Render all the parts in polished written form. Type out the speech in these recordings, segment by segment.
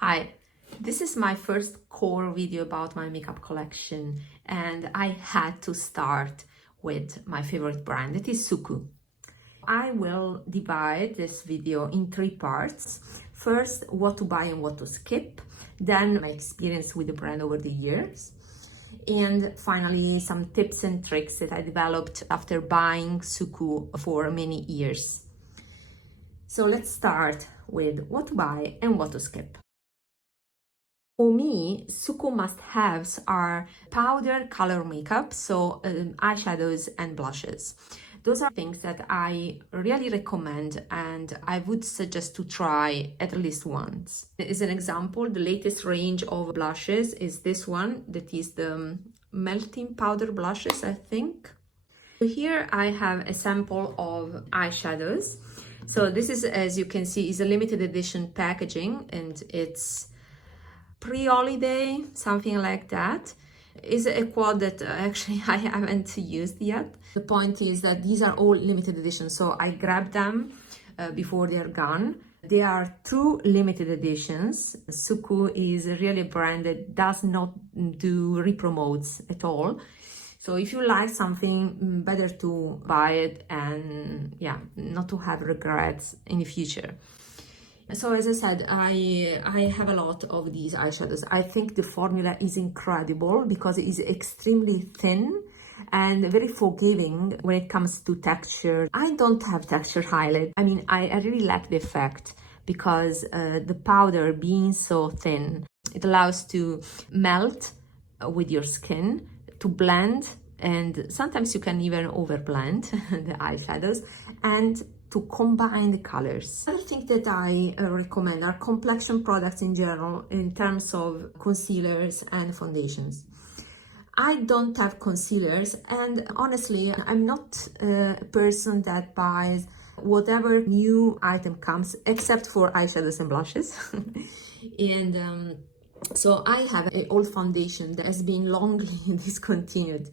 Hi, this is my first core video about my makeup collection, and I had to start with my favorite brand. It is Suqqu. I will divide this video in three parts. First, what to buy and what to skip, then my experience with the brand over the years, and finally some tips and tricks that I developed after buying Suqqu for many years. So let's start with what to buy and what to skip. For me, Suqqu must-haves are powder color makeup, so eyeshadows and blushes. Those are things that I really recommend and I would suggest to try at least once. As an example, the latest range of blushes is this one, that is the melting powder blushes, I think. Here I have a sample of eyeshadows. So this is, as you can see, is a limited edition packaging, and it's pre-holiday, something like that. Is a quad that actually I haven't used yet. The point is that these are all limited editions, so I grabbed them before they're gone. They are true limited editions. Suqqu is really a brand that does not do repromotes at all. So if you like something, better to buy it and not to have regrets in the future. So as I said, I have a lot of these eyeshadows. I think the formula is incredible because it is extremely thin and very forgiving when it comes to texture. I don't have texture highlight. I mean, I really like the effect because the powder being so thin, it allows to melt with your skin, to blend, and sometimes you can even overblend the eyeshadows, and to combine the colors. Another thing that I recommend are complexion products in general in terms of concealers and foundations. I don't have concealers, and honestly, I'm not a person that buys whatever new item comes except for eyeshadows and blushes. And so I have an old foundation that has been longly discontinued.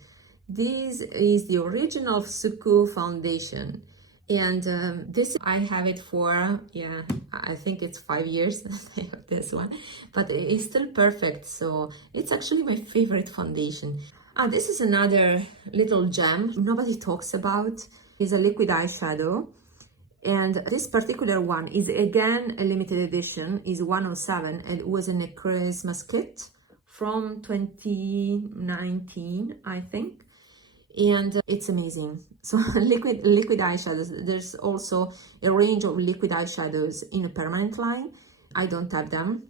This is the original Suqqu foundation. And this, I have it for, I think it's 5 years I have this one, but it's still perfect. So it's actually my favorite foundation. This is another little gem nobody talks about. It's a liquid eyeshadow. And this particular one is again a limited edition, is 107, and it was in a Christmas kit from 2019, I think. And it's amazing. So liquid eyeshadows, there's also a range of liquid eyeshadows in a permanent line. I don't have them.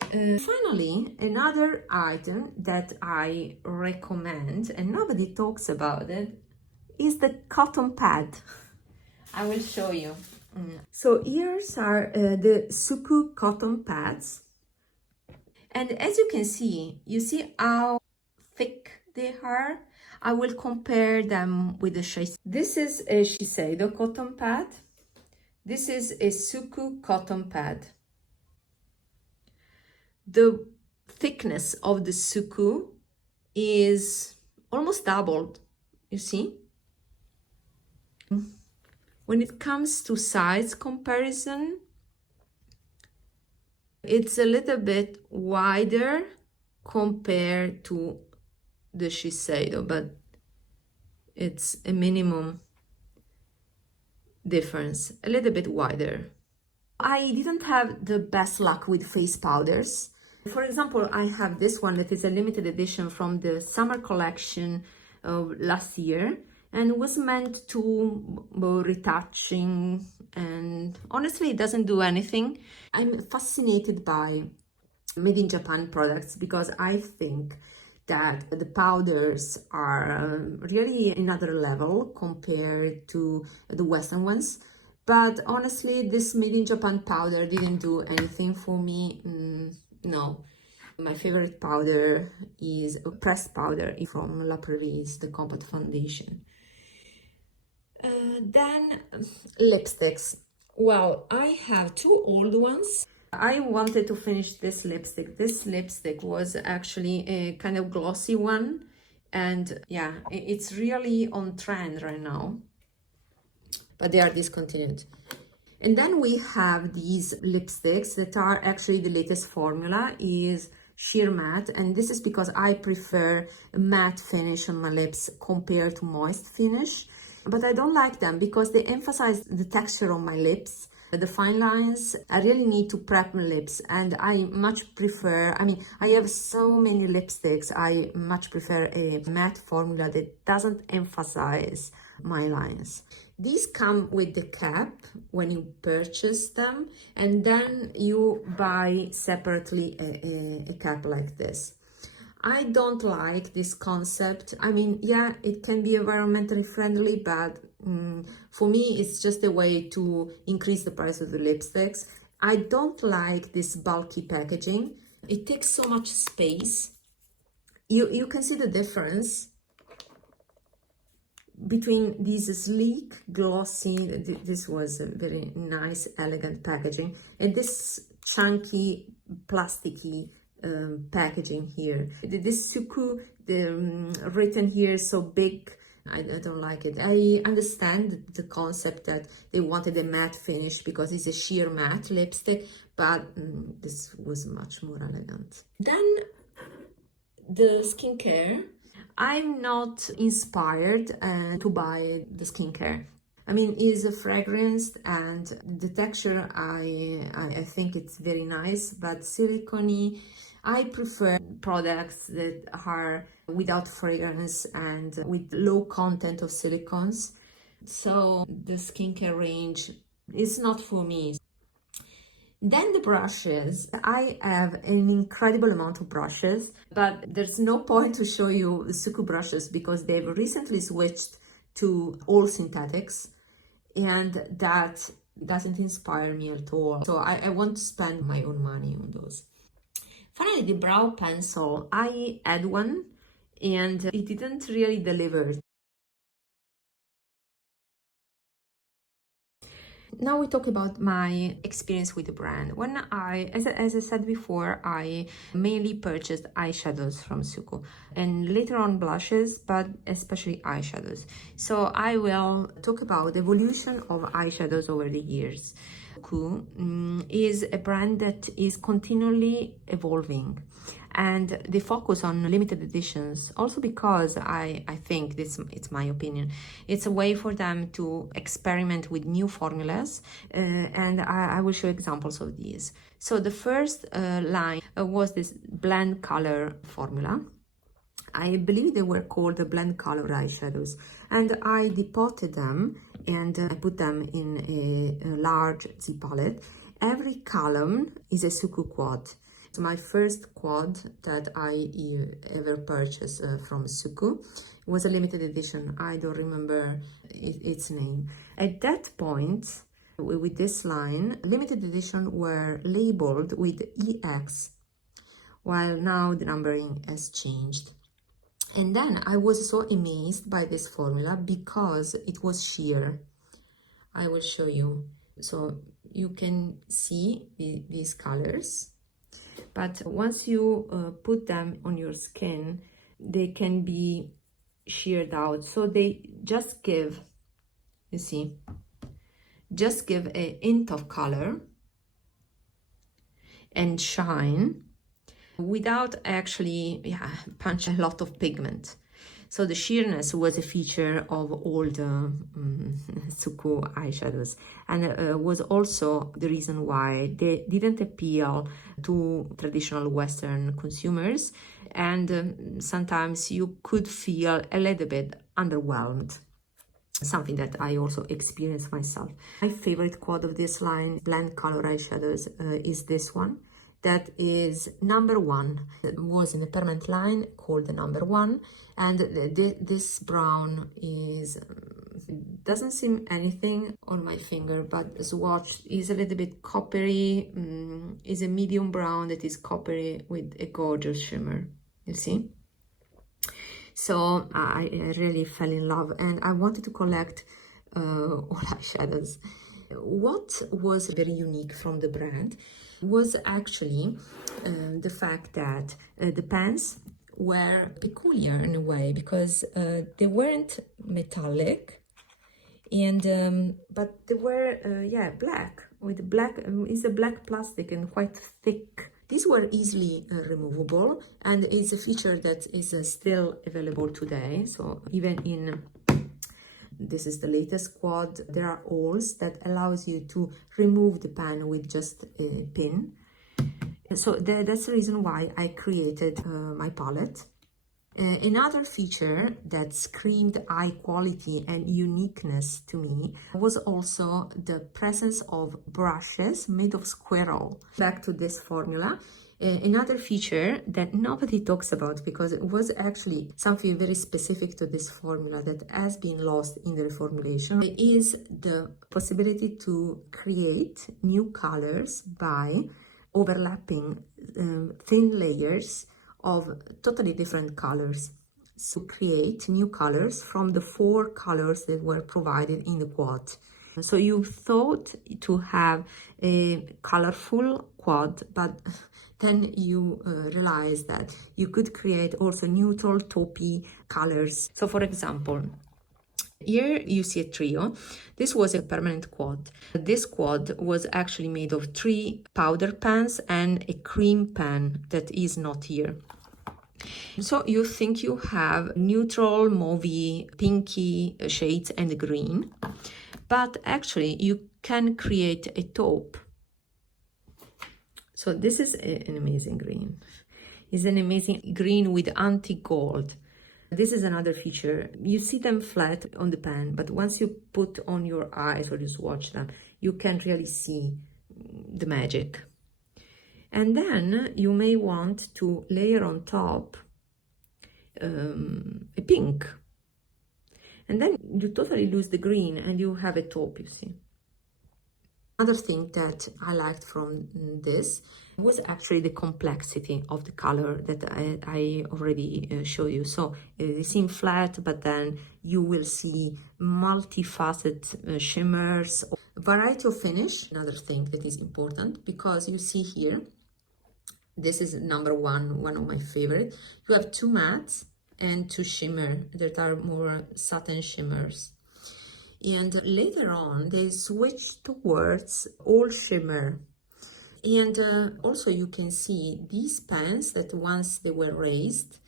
Finally, another item that I recommend and nobody talks about it is the cotton pad. I will show you. So here's are the Suqqu cotton pads, and as you can see, you see how thick they are. I will compare them with the Shiseido. This is a Shiseido cotton pad. This is a Suqqu cotton pad. The thickness of the Suqqu is almost doubled, you see? When it comes to size comparison, it's a little bit wider compared to the Shiseido, but it's a minimum difference, a little bit wider. I didn't have the best luck with face powders. For example, I have this one that is a limited edition from the summer collection of last year, and was meant to retouching, and honestly it doesn't do anything. I'm fascinated by made in Japan products because I think that the powders are really another level compared to the Western ones. But honestly, this made in Japan powder didn't do anything for me. No. My favorite powder is a pressed powder from La Prairie's, the Compact Foundation. Then lipsticks. Well, I have two old ones. I wanted to finish this lipstick. This lipstick was actually a kind of glossy one, and it's really on trend right now, but they are discontinued. And then we have these lipsticks that are actually the latest formula, is sheer matte, and this is because I prefer a matte finish on my lips compared to moist finish. But I don't like them because they emphasize the texture on my lips, the fine lines. I really need to prep my lips, and I much prefer, I mean, I have so many lipsticks, I much prefer a matte formula that doesn't emphasize my lines. These come with the cap when you purchase them, and then you buy separately a cap like this. I don't like this concept. I mean, yeah, it can be environmentally friendly, but for me, it's just a way to increase the price of the lipsticks. I don't like this bulky packaging. It takes so much space. You can see the difference between these sleek, glossy, this was a very nice, elegant packaging, and this chunky, plasticky packaging here. This Suqqu, written here so big, I don't like it. I understand the concept that they wanted a matte finish because it's a sheer matte lipstick, but this was much more elegant. Then the skincare. I'm not inspired to buy the skincare. I mean, it's a fragrance and the texture, I think it's very nice, but silicone-y. I prefer products that are without fragrance and with low content of silicones. So the skincare range is not for me. Then the brushes. I have an incredible amount of brushes, but there's no point to show you the Suqqu brushes because they've recently switched to all synthetics, and that doesn't inspire me at all. So I want to spend my own money on those. Finally, the brow pencil. I had one and it didn't really deliver. Now we talk about my experience with the brand. When as I said before, I mainly purchased eyeshadows from Suqqu and later on blushes, but especially eyeshadows. So I will talk about the evolution of eyeshadows over the years. Suqqu is a brand that is continually evolving, and they focus on limited editions also because I think it's my opinion, it's a way for them to experiment with new formulas, and I will show examples of these. So the first line was this blend color formula. I believe they were called the blend color eyeshadows, and I depotted them and I put them in a large zip palette. Every column is a Suqqu quad. It's my first quad that I ever purchased from Suqqu. It was a limited edition. I don't remember its name. At that point, with this line, limited edition were labeled with EX, while now the numbering has changed. And then I was so amazed by this formula because it was sheer. I will show you. So you can see these colors, but once you put them on your skin, they can be sheared out. So they just give, you see, just give a hint of color and shine without actually punch a lot of pigment. So the sheerness was a feature of all the Suqqu eyeshadows, and was also the reason why they didn't appeal to traditional Western consumers, and sometimes you could feel a little bit underwhelmed. Something that I also experienced myself. My favorite quad of this line, blend color eyeshadows, is this one. That is number one. It was in a permanent line called the number one, and this brown is doesn't seem anything on my finger, but the swatch is a little bit coppery. Is a medium brown that is coppery with a gorgeous shimmer. You see. So I really fell in love, and I wanted to collect all eyeshadows. What was very unique from the brand was actually the fact that the pens were peculiar in a way, because they weren't metallic And but they were yeah, black, with black, it's a black plastic and quite thick. These were easily removable, and it's a feature that is still available today. So even in, this is the latest quad, there are holes that allows you to remove the pan with just a pin. So that's the reason why I created my palette. Another feature that screamed high quality and uniqueness to me was also the presence of brushes made of squirrel. Back to this formula, another feature that nobody talks about, because it was actually something very specific to this formula that has been lost in the reformulation, is the possibility to create new colors by overlapping thin layers of totally different colors. So create new colors from the 4 colors that were provided in the quad. So you thought to have a colorful quad, but then you realize that you could create also neutral taupey colors. So for example, here you see a trio. This was a permanent quad. This quad was actually made of 3 powder pans and a cream pan that is not here. So you think you have neutral, mauvey, pinky shades and green, but actually you can create a taupe. So this is an amazing green. It's an amazing green with anti-gold. This is another feature. You see them flat on the pan, but once you put on your eyes or you swatch them, you can really see the magic. And then you may want to layer on top a pink. And then you totally lose the green and you have a taupe, you see. Another thing that I liked from this was actually the complexity of the color that I already showed you. So they seem flat, but then you will see multifaceted shimmers, variety of finish. Another thing that is important, because you see here, this is number one of my favorite. You have 2 mattes and 2 shimmer that are more satin shimmers. And later on, they switched towards all shimmer. And also you can see these pans that once they were raised,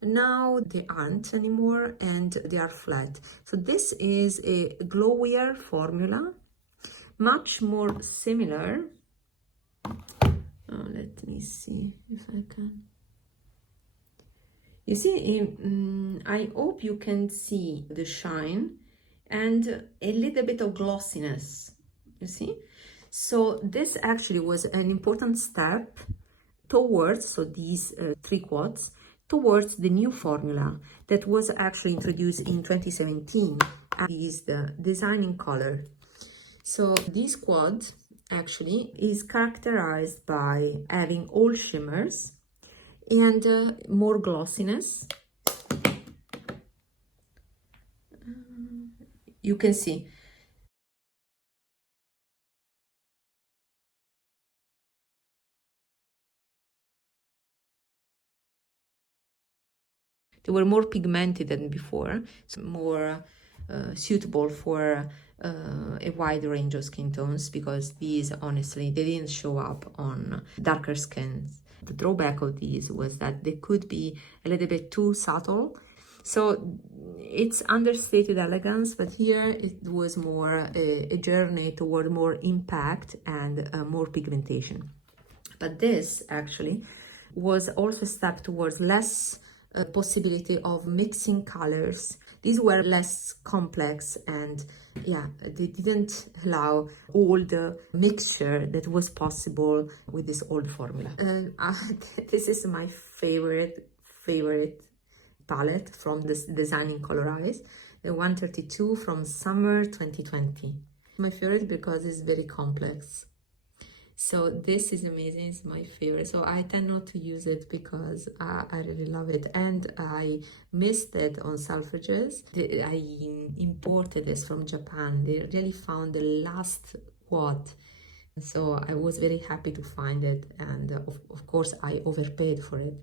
now they aren't anymore and they are flat. So this is a glowier formula, much more similar. Let me see if I can. You see, I hope you can see the shine and a little bit of glossiness, you see? So this actually was an important step towards, so these 3 quads, towards the new formula that was actually introduced in 2017, is the designing color. So this quad actually is characterized by having all shimmers and more glossiness. You can see they were more pigmented than before, so more suitable for a wide range of skin tones, because these, honestly, they didn't show up on darker skins. The drawback of these was that they could be a little bit too subtle. So it's understated elegance, but here it was more a journey toward more impact and more pigmentation. But this actually was also a step towards less possibility of mixing colors. These were less complex, and yeah, they didn't allow all the mixture that was possible with this old formula. This is my favorite palette from this Designing Color Eyes, the 132 from summer 2020. My favorite because it's very complex. So this is amazing, it's my favorite. So I tend not to use it because I really love it, and I missed it on Selfridges. I imported this from Japan. They really found the last quad, so I was very happy to find it, and of course I overpaid for it.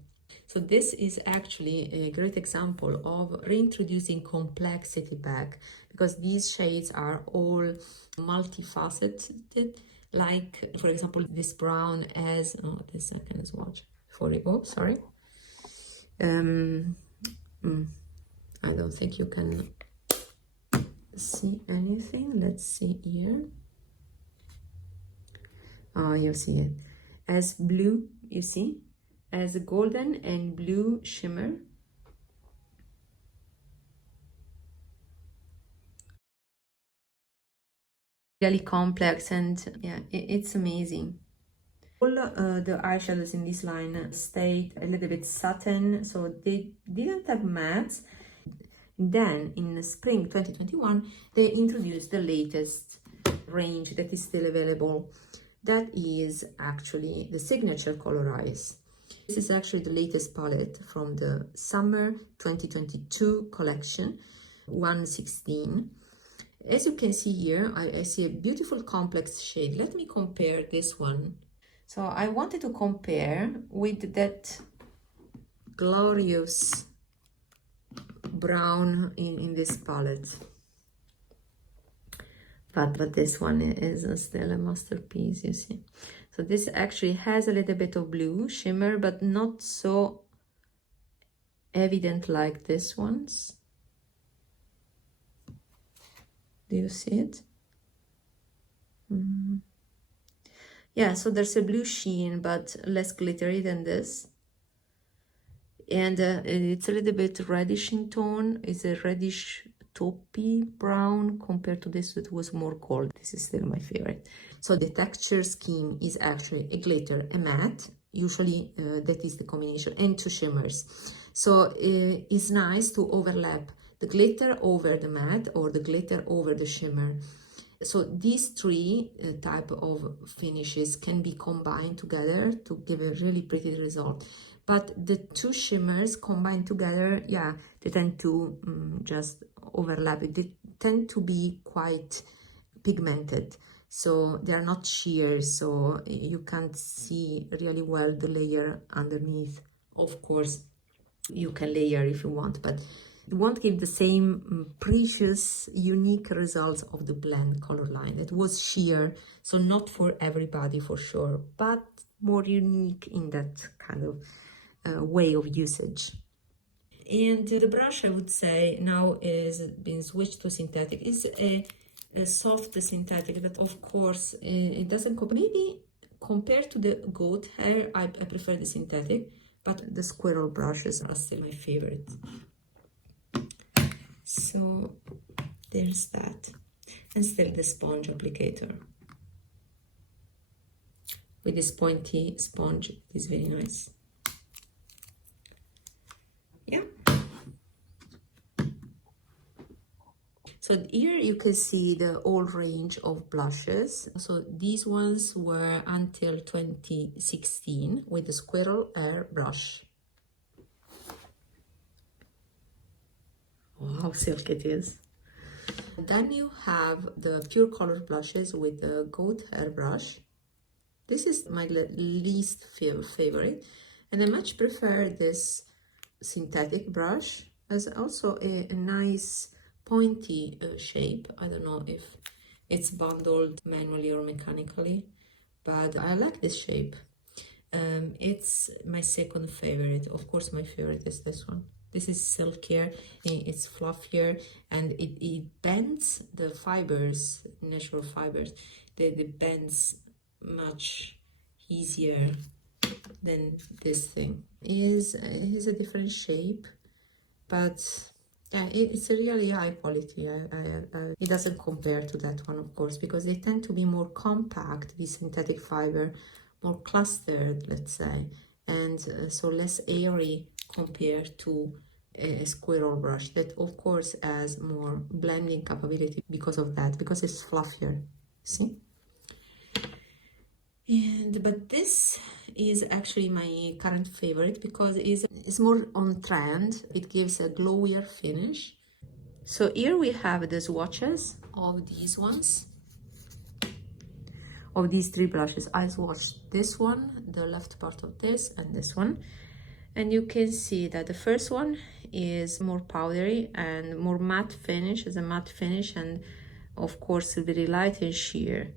So this is actually a great example of reintroducing complexity back, because these shades are all multifaceted. Like, for example, this brown as, oh, this second swatch before it goes, sorry. I don't think you can see anything. Let's see here. Oh, you see it as blue, you see, as a golden and blue shimmer. Really complex, and yeah, it's amazing. All the eyeshadows in this line stayed a little bit satin, so they didn't have mattes. Then in spring 2021 they introduced the latest range that is still available. That is actually the signature color eyes. This is actually the latest palette from the summer 2022 collection, 116. As you can see here, I see a beautiful complex shade. Let me compare this one. So I wanted to compare with that glorious brown in this palette. But this one is still a masterpiece, you see. So this actually has a little bit of blue shimmer, but not so evident like this one's. Do you see it? Yeah, so there's a blue sheen, but less glittery than this. And it's a little bit reddish in tone. It's a reddish taupey brown compared to this that was more gold. This is still my favorite. So the texture scheme is actually a glitter, a matte, usually that is the combination, and two shimmers. So it's nice to overlap the glitter over the matte or the glitter over the shimmer. So these three type of finishes can be combined together to give a really pretty result. But the two shimmers combined together, yeah, they tend to just overlap. They tend to be quite pigmented. So they are not sheer, so you can't see really well the layer underneath. Of course, you can layer if you want, but it won't give the same precious, unique results of the blend color line. It was sheer, so not for everybody for sure, but more unique in that kind of way of usage. And the brush, I would say, now is being switched to synthetic. It's a soft synthetic, but of course it doesn't maybe compared to the goat hair, I prefer the synthetic, but the squirrel brushes are still my favorite. So there's that, and still the sponge applicator with this pointy sponge is very nice. Yeah. So here you can see the whole range of blushes. So these ones were until 2016 with the squirrel hair brush. Oh, how silky it is. Then you have the pure color blushes with the goat hair brush. This is my least favorite, and I much prefer this synthetic brush as also a nice pointy shape. I don't know if it's bundled manually or mechanically, but I like this shape. It's my second favorite. Of course, my favorite is this one. This is silkier, it's fluffier, and it bends the fibers, natural fibers. They bends much easier than this thing. It is a different shape, but yeah, it's a really high quality. It doesn't compare to that one, of course, because they tend to be more compact, the synthetic fiber, more clustered, let's say, and so less airy compared to a squirrel brush that of course has more blending capability because of that, because it's fluffier, see? But this is actually my current favorite because it's more on trend. It gives a glowier finish. So here we have the swatches of these ones, of these three blushes. I swatched this one, the left part of this, and this one. And you can see that the first one is more powdery and more matte finish, is a matte finish, and of course very light and sheer,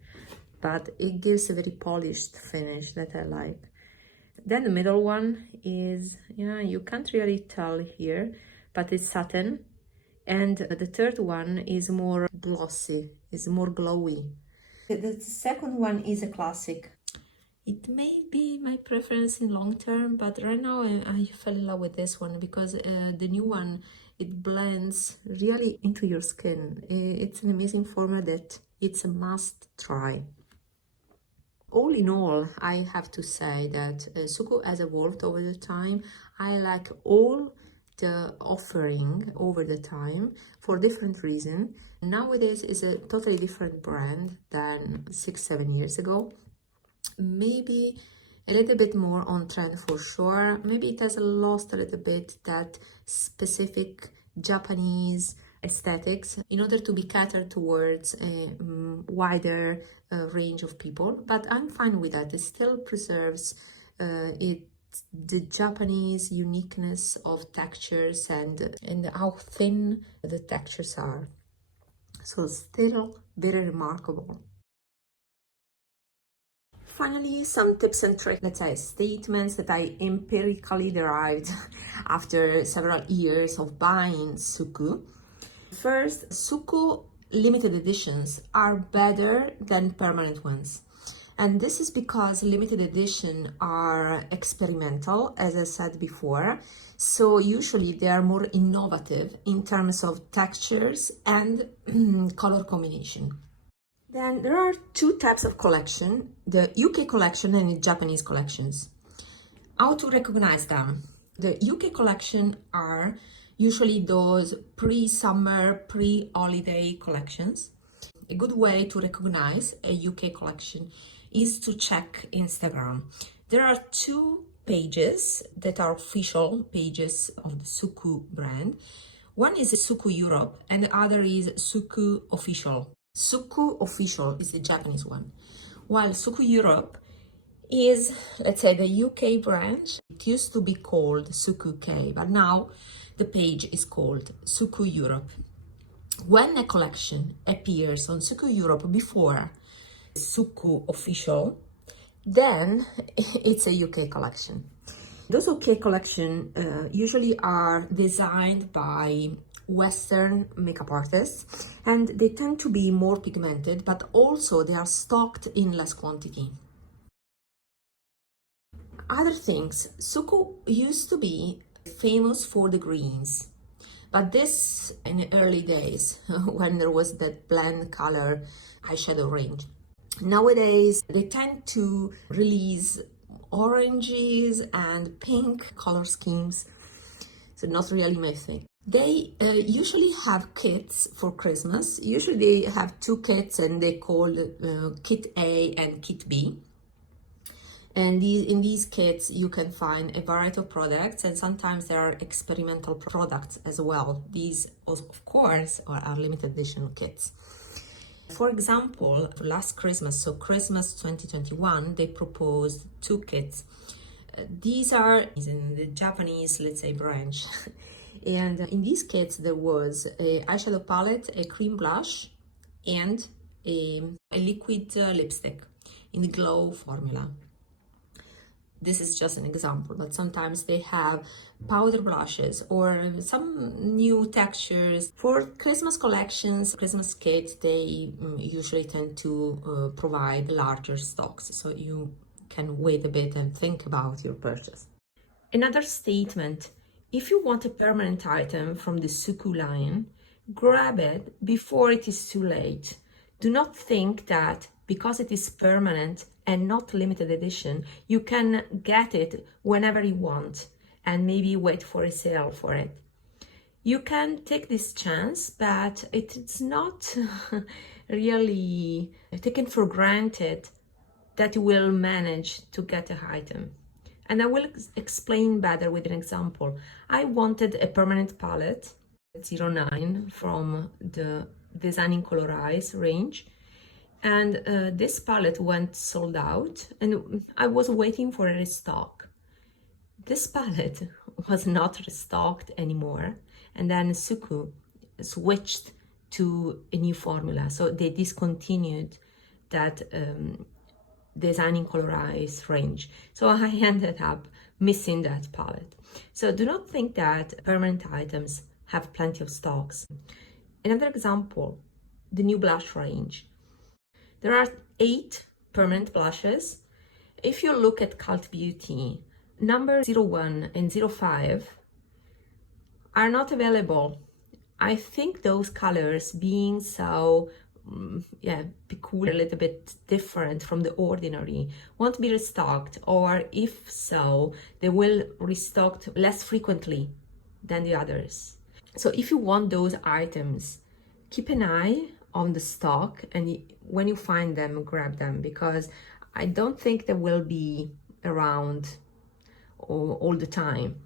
but it gives a very polished finish that I like. Then the middle one is, yeah, you can't really tell here, but it's satin. And the third one is more glossy, is more glowy. The second one is a classic. It may be my preference in long term, but right now I fell in love with this one because the new one, it blends really into your skin. It's an amazing formula that it's a must try. All in all, I have to say that Suqqu has evolved over the time. I like all the offering over the time for different reasons. Nowadays is a totally different brand than 6-7 years ago. Maybe a little bit more on trend for sure. Maybe it has lost a little bit that specific Japanese aesthetics in order to be catered towards a wider range of people, but I'm fine with that. It still preserves the Japanese uniqueness of textures and how thin the textures are. So still very remarkable. Finally, some tips and tricks, let's say statements that I empirically derived after several years of buying Suqqu. First, Suqqu limited editions are better than permanent ones. And this is because limited edition are experimental, as I said before. So usually they are more innovative in terms of textures and color combination. Then there are two types of collection, the UK collection and the Japanese collections. How to recognize them? The UK collection are usually those pre-summer, pre-holiday collections. A good way to recognize a UK collection is to check Instagram. There are two pages that are official pages of the Suqqu brand. One is Suqqu Europe and the other is Suqqu Official. Suqqu Official is the Japanese one, while Suqqu Europe is, let's say, the UK branch. It used to be called Suqqu UK, but now the page is called Suqqu Europe. When a collection appears on Suqqu Europe before Suqqu Official, then it's a UK collection. Those UK collections usually are designed by Western makeup artists, and they tend to be more pigmented, but also they are stocked in less quantity. Other things, Suqqu used to be famous for the greens, but this in the early days when there was that blend color eyeshadow range. Nowadays they tend to release oranges and pink color schemes, so not really my thing. They usually have kits for Christmas. Usually they have two kits and they call kit A and kit B. And in these kits you can find a variety of products, and sometimes there are experimental products as well. These of course are limited edition kits. For example, last Christmas, so Christmas 2021, they proposed two kits. These are in the Japanese, let's say, branch. And in these kits, there was a eyeshadow palette, a cream blush, and a liquid lipstick in the Glow formula. This is just an example, but sometimes they have powder blushes or some new textures. For Christmas collections, Christmas kits, they usually tend to provide larger stocks, so you can wait a bit and think about your purchase. Another statement: if you want a permanent item from the Suqqu line, grab it before it is too late. Do not think that because it is permanent and not limited edition, you can get it whenever you want and maybe wait for a sale for it. You can take this chance, but it's not really taken for granted that you will manage to get an item. And I will explain better with an example. I wanted a permanent palette, 09, from the Designing Color Eyes range. And this palette went sold out, and I was waiting for a restock. This palette was not restocked anymore, and then Suqqu switched to a new formula. So they discontinued that designing colorized range. So I ended up missing that palette. So do not think that permanent items have plenty of stocks. Another example, the new blush range. There are 8 permanent blushes. If you look at Cult Beauty, number 01 and 05 are not available. I think those colors being so peculiar, a little bit different from the ordinary, won't be restocked, or if so, they will restocked less frequently than the others. So if you want those items, keep an eye on the stock, and when you find them, grab them, because I don't think they will be around all the time.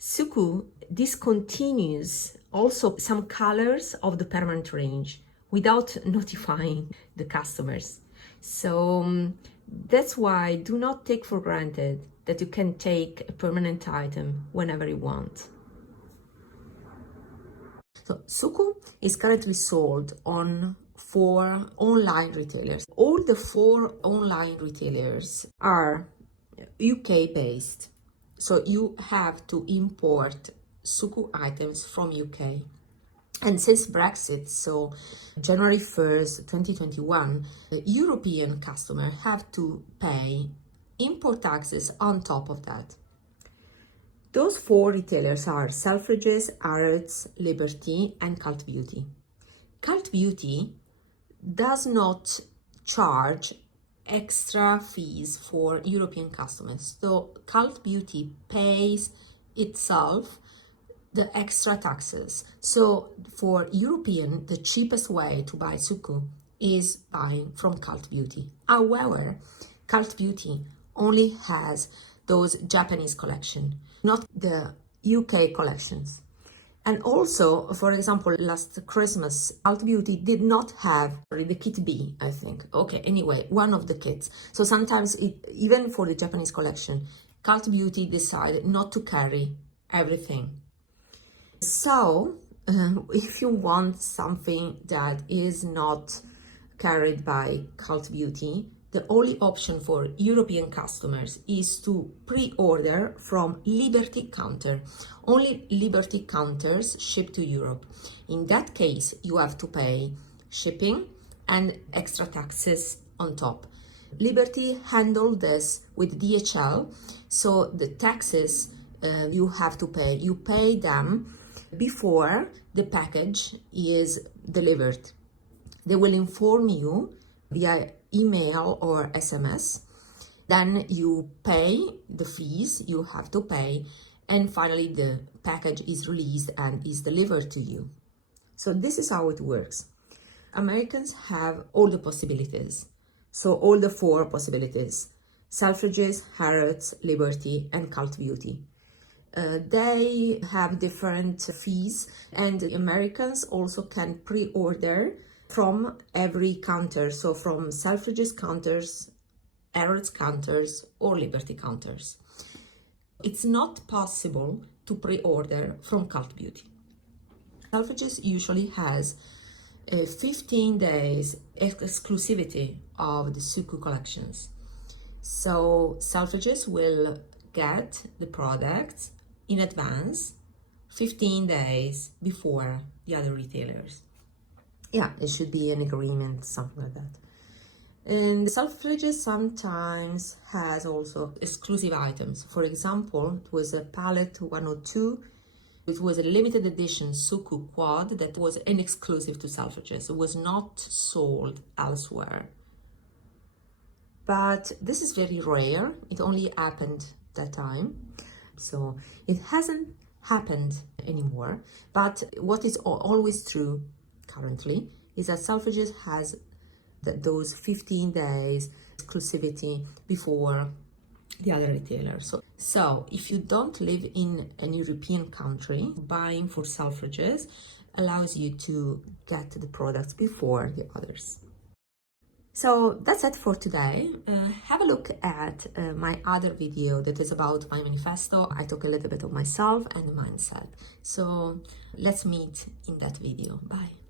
Suqqu discontinues also some colors of the permanent range without notifying the customers. So that's why do not take for granted that you can take a permanent item whenever you want. So Suqqu is currently sold on 4 online retailers. All the 4 online retailers are UK based. So you have to import Suqqu items from UK. And since Brexit, so January 1st, 2021, the European customer have to pay import taxes on top of that. Those 4 retailers are Selfridges, Harrods, Liberty, and Cult Beauty. Cult Beauty does not charge extra fees for European customers. So Cult Beauty pays itself the extra taxes. So for European, the cheapest way to buy Suqqu is buying from Cult Beauty. However, Cult Beauty only has those Japanese collection, not the UK collections. And also, for example, last Christmas, Cult Beauty did not have the kit B, I think. Okay, anyway, one of the kits. So sometimes, even for the Japanese collection, Cult Beauty decided not to carry everything. So, if you want something that is not carried by Cult Beauty, the only option for European customers is to pre-order from Liberty Counter. Only Liberty Counters ship to Europe. In that case, you have to pay shipping and extra taxes on top. Liberty handled this with DHL, so the taxes you have to pay, you pay them before the package is delivered. They will inform you via email or SMS, then you pay the fees you have to pay, and finally the package is released and is delivered to you. So this is how it works. Americans have all the possibilities, so all the 4 possibilities: Selfridges, Harrods, Liberty, and Cult Beauty. They have different fees, and the Americans also can pre-order from every counter, so from Selfridges counters, Harrods counters, or Liberty counters. It's not possible to pre-order from Cult Beauty. Selfridges usually has 15 days exclusivity of the Suqqu collections. So Selfridges will get the products in advance, 15 days before the other retailers. Yeah, it should be an agreement, something like that. And Selfridges sometimes has also exclusive items. For example, it was a palette 102. It was a limited edition Suqqu Quad that was an exclusive to Selfridges. It was not sold elsewhere. But this is very rare. It only happened that time. So it hasn't happened anymore. But what is always true currently is that Selfridges has those 15 days exclusivity before the other retailer. So if you don't live in an European country, buying for Selfridges allows you to get the products before the others. So that's it for today. Have a look at my other video that is about my manifesto. I talk a little bit of myself and mindset. So let's meet in that video. Bye.